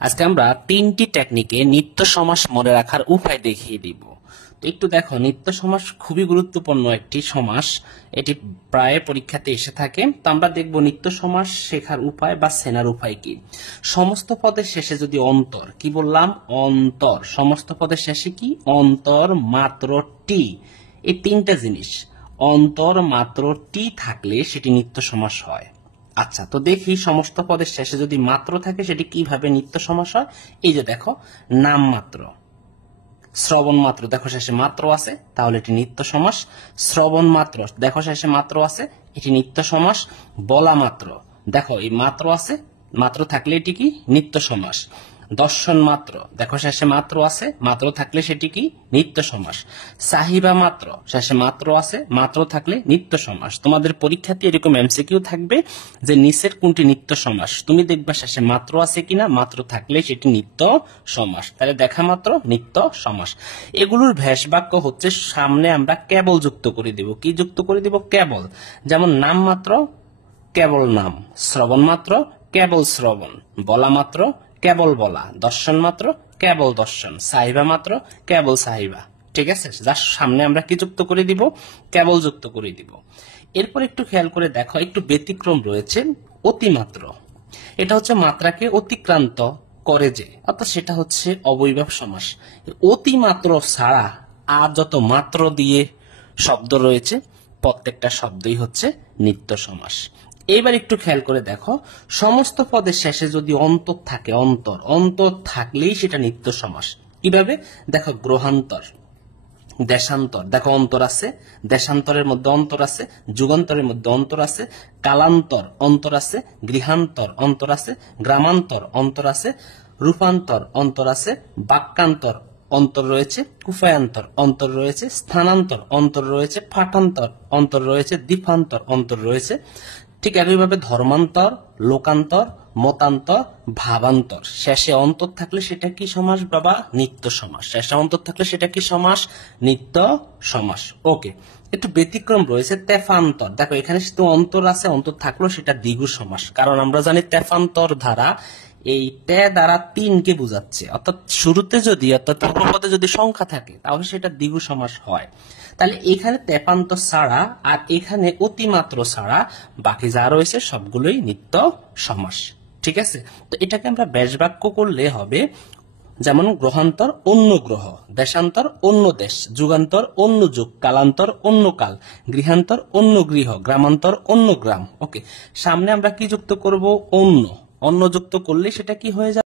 আজকে আমরা তিনটি টেকনিকে নিত্য সমাস মনে রাখার উপায় দেখিয়ে দিব। তো একটু দেখো, নিত্য সমাস খুবই গুরুত্বপূর্ণ একটি সমাস, এটি প্রায় পরীক্ষাতে এসে থাকে। তো আমরা দেখব নিত্য সমাস শেখার উপায় বা চেনার উপায় কি। সমস্ত পদের শেষে যদি অন্তর, কি বললাম, অন্তর, সমস্ত পদের শেষে কি অন্তর মাত্র টি, এই তিনটা জিনিস অন্তর মাত্র টি থাকলে সেটি নিত্য সমাস হয়। আচ্ছা, তো দেখি সমস্ত পদের শেষে যদি মাত্র থাকে সেটি কিভাবে নিত্য সমাস হয়। এই যে দেখো, নাম মাত্র, শ্রবণ মাত্র, দেখো শেষে মাত্র আছে, তাহলে এটি নিত্য সমাস। শ্রবণ মাত্র, দেখো শেষে মাত্র আছে, এটি নিত্য সমাস। বলা মাত্র, দেখো এই মাত্র আছে, মাত্র থাকলে এটি কি নিত্য সমাস। দর্শন মাত্র, দেখো শেষে মাত্র আছে, মাত্র থাকলে সেটি কি নিত্য সমাস। চাহিবা মাত্র, শেষে মাত্র আছে, মাত্র থাকলে নিত্য সমাস। তোমাদের পরীক্ষাতে এরকম এমসিকিউ থাকবে যে নিচের কোনটি নিত্য সমাস, তুমি দেখবা শেষে মাত্র আছে কিনা, মাত্র থাকলে সেটি নিত্য সমাস। তাহলে দেখা মাত্র নিত্য সমাস। এগুলোর ভ্যাস বাক্য হচ্ছে সামনে আমরা কেবল যুক্ত করে দিব। কি যুক্ত করে দিব? কেবল। যেমন নাম মাত্র কেবল নাম, শ্রবণ মাত্র কেবল শ্রবণ, বলা মাত্র কেবল বলা, দর্শন মাত্র কেবল দর্শন, চাহিবা মাত্র কেবল চাহিবা। ঠিক আছে, যার সামনে আমরা কি যুক্ত করে দিব? কেবল যুক্ত করে দিব। এরপর একটু খেয়াল করে দেখো, একটু ব্যতিক্রম রয়েছে। অতিমাত্র, এটা হচ্ছে মাত্রাকে অতিক্রান্ত করে যে, অর্থাৎ সেটা হচ্ছে অবয়ব সমাস। অতিমাত্র ছাড়া আর যত মাত্র দিয়ে শব্দ রয়েছে প্রত্যেকটা শব্দই হচ্ছে নিত্য সমাস। এইবার একটু খেয়াল করে দেখো, সমস্ত পদের শেষে যদি অন্তর থাকে, অন্তর অন্তর থাকলেই সেটা নিত্য সমাস। কিভাবে? দেখো, গ্রহান্তর, দেশান্তর, দেখো অন্তর আছে, দেশান্তরের মধ্যে অন্তর আছে, যুগান্তরের মধ্যে অন্তর আছে, কালান্তর অন্তর আছে, গৃহান্তর অন্তর আছে, গ্রামান্তর অন্তর আছে, রূপান্তর অন্তর আছে, বাক্যান্তর অন্তর রয়েছে, কুফায়ান্তর অন্তর রয়েছে, স্থানান্তর অন্তর রয়েছে, পাঠান্তর অন্তর রয়েছে, দ্বীপান্তর অন্তর রয়েছে। ঠিক একইভাবে ধর্মান্তর, লোকান্তর, মতান্তর, ভাবান্তর। শেষে অন্তর থাকলে সেটা কি সমাস বাবা? নিত্য সমাস। শেষে অন্তর থাকলে সেটা কি সমাস? নিত্য সমাস। ওকে, একটু ব্যতিক্রম রয়েছে। তেফান্তর, দেখো এখানে শুধু অন্তর আছে, অন্তর থাকলো সেটা দ্বিগু সমাস। কারণ আমরা জানি তেফান্তর ধারা এই তে দ্বারা তিনকে বোঝাচ্ছে, অর্থাৎ শুরুতে যদি, অর্থাৎ পূর্বপদে যদি সংখ্যা থাকে তাহলে সেটা দ্বিগু সমাস হয়। তাহলে এখানে তেপান্তর ছাড়া আর এখানে অতিমাত্র ছাড়া বাকি যা রয়েছে সবগুলোই নিত্য সমাস। ঠিক আছে, তো এটাকে আমরা ব্যাস বাক্য করলে হবে, যেমন গ্রহান্তর অন্য গ্রহ, দেশান্তর অন্য দেশ, যুগান্তর অন্য যুগ, কালান্তর অন্য কাল, গৃহান্তর অন্য গৃহ, গ্রামান্তর অন্য গ্রাম। ওকে, সামনে আমরা কি যুক্ত করব? অন্য। অন্য যুক্ত করলে সেটা কি হয়ে যাবে?